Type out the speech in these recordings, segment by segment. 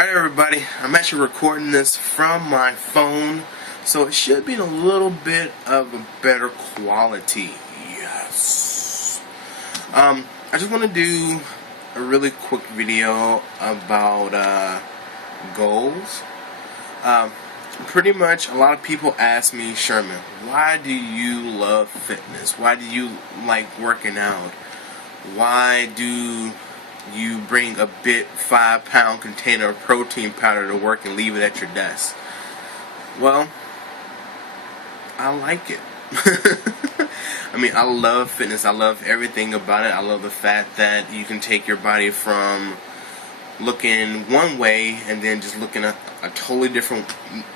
Alright everybody, I'm actually recording this from my phone, so it should be in a little bit of a better quality. Yes. I just want to do a really quick video about goals. Pretty much a lot of people ask me, Sherman, why do you love fitness? Why do you like working out? Why do you bring a big 5-pound container of protein powder to work and leave it at your desk? Well, I like it. I mean, I love fitness. I love everything about it. I love the fact that you can take your body from looking one way and then just looking a totally different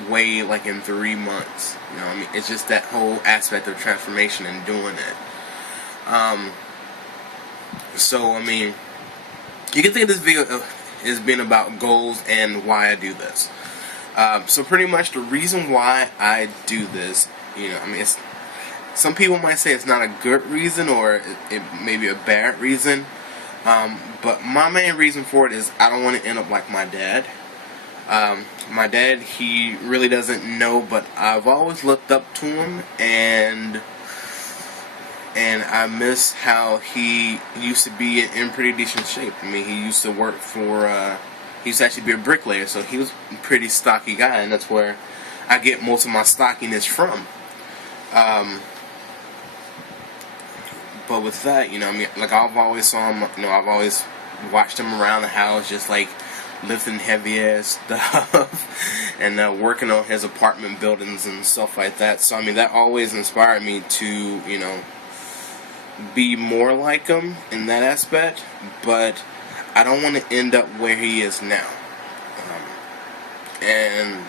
way, like in 3 months. You know, I mean, it's just that whole aspect of transformation and doing it. So, I mean, you can think of this video as being about goals and why I do this. So pretty much the reason why I do this, you know, I mean, some people might say it's not a good reason or it may be a bad reason. But my main reason for it is I don't want to end up like my dad. My dad, he really doesn't know, but I've always looked up to him, and I miss how he used to be in pretty decent shape. I mean, he used to work for, he used to actually be a bricklayer, so he was a pretty stocky guy, and that's where I get most of my stockiness from. But with that, you know, I mean, like I've always saw him, you know, I've always watched him around the house just like lifting heavy ass stuff and working on his apartment buildings and stuff like that. So, I mean, that always inspired me to, you know, be more like him in that aspect, but I don't want to end up where he is now. And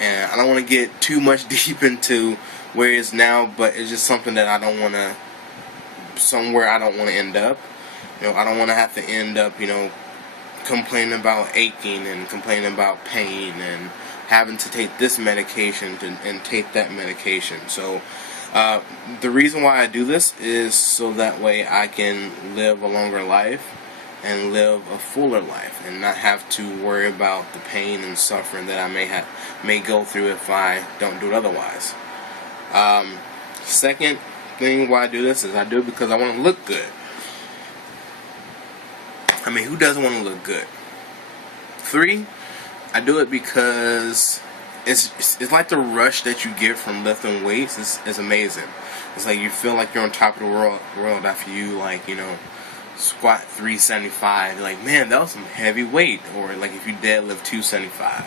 I don't want to get too much deep into where he is now, but it's just something that I don't want to, somewhere I don't want to end up. You know, I don't want to have to end up, you know, complaining about aching and complaining about pain and having to take this medication and take that medication. So the reason why I do this is so that way I can live a longer life and live a fuller life and not have to worry about the pain and suffering that I may go through if I don't do it otherwise. Second thing why I do this is I do it because I want to look good. I mean, who doesn't want to look good? 3, I do it because it's like the rush that you get from lifting weights is amazing. It's like you feel like you're on top of the world after you, like, you know, squat 375. You're like, man, that was some heavy weight. Or like if you deadlift 275.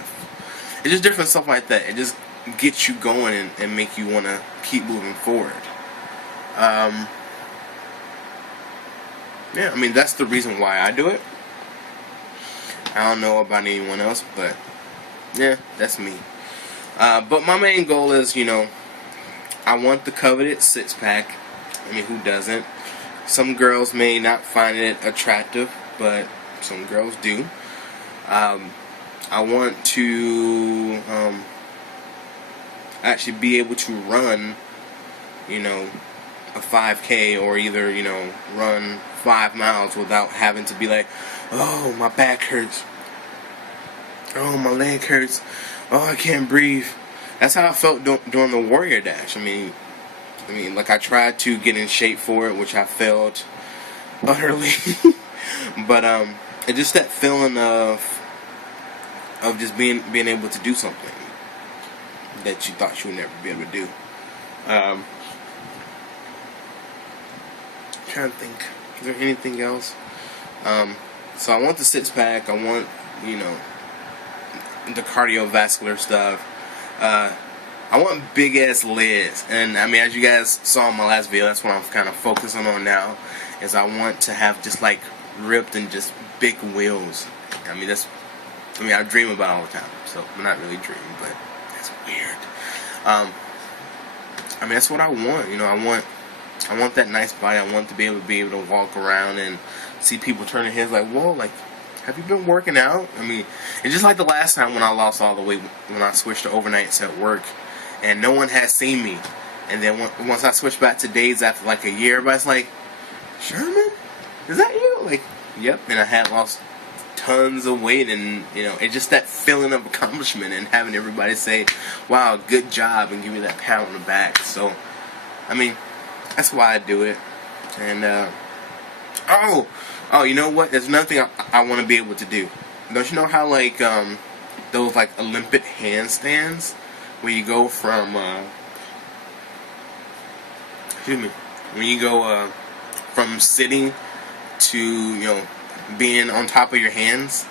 It's just different stuff like that. It just gets you going and make you want to keep moving forward. Yeah, I mean, that's the reason why I do it. I don't know about anyone else, but yeah, that's me. But my main goal is, you know, I want the coveted 6-pack. I mean, who doesn't? Some girls may not find it attractive, but some girls do. I want to actually be able to run, you know, a 5K or either, you know, run 5 miles without having to be like, oh, my back hurts, oh, my leg hurts, oh, I can't breathe. That's how I felt during the Warrior Dash. I mean, like I tried to get in shape for it, which I failed utterly. But it's just that feeling of just being able to do something that you thought you would never be able to do. Trying to think, is there anything else? So I want the 6-pack. I want, you know, the cardiovascular stuff. I want big ass legs, and I mean, as you guys saw in my last video, that's what I'm kind of focusing on now. Is I want to have just like ripped and just big wheels. I mean, I dream about it all the time. So I'm not really dreaming, but that's weird. I mean, that's what I want. You know, I want that nice body. I want to be able to walk around and see people turn their heads like, whoa, like, have you been working out? I mean, it's just like the last time when I lost all the weight, when I switched to overnights at work, and no one had seen me. And then once I switched back to days after like a year, everybody's like, Sherman, is that you? Like, yep. And I had lost tons of weight, and it's just that feeling of accomplishment and having everybody say, wow, good job, and give you that pat on the back. So I mean, that's why I do it. And oh, you know what, there's another thing I want to be able to do. Don't you know how like those like Olympic handstands where you go from when you go from sitting to being on top of your hands?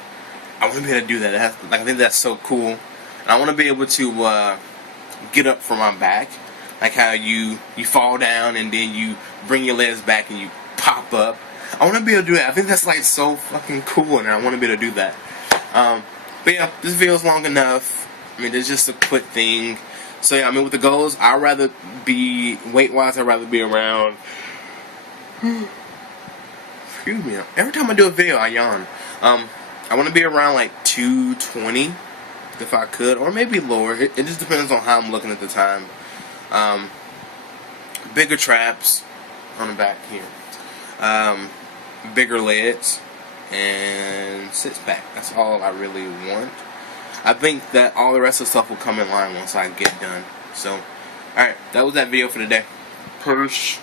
I want to be able to do that. I think that's so cool. And I want to be able to get up from my back, like how you fall down and then you bring your legs back and you pop up. I want to be able to do that. I think that's like so fucking cool, and I want to be able to do that. But yeah, this video's long enough. I mean, it's just a quick thing. So yeah, I mean, with the goals, I'd rather be weight-wise. I'd rather be around. Excuse me. Every time I do a video, I yawn. I want to be around like 220 if I could, or maybe lower. It just depends on how I'm looking at the time. Bigger traps on the back here. Bigger legs and six-pack. That's all I really want. I think that all the rest of the stuff will come in line once I get done. So, alright, that was that video for today. Peace.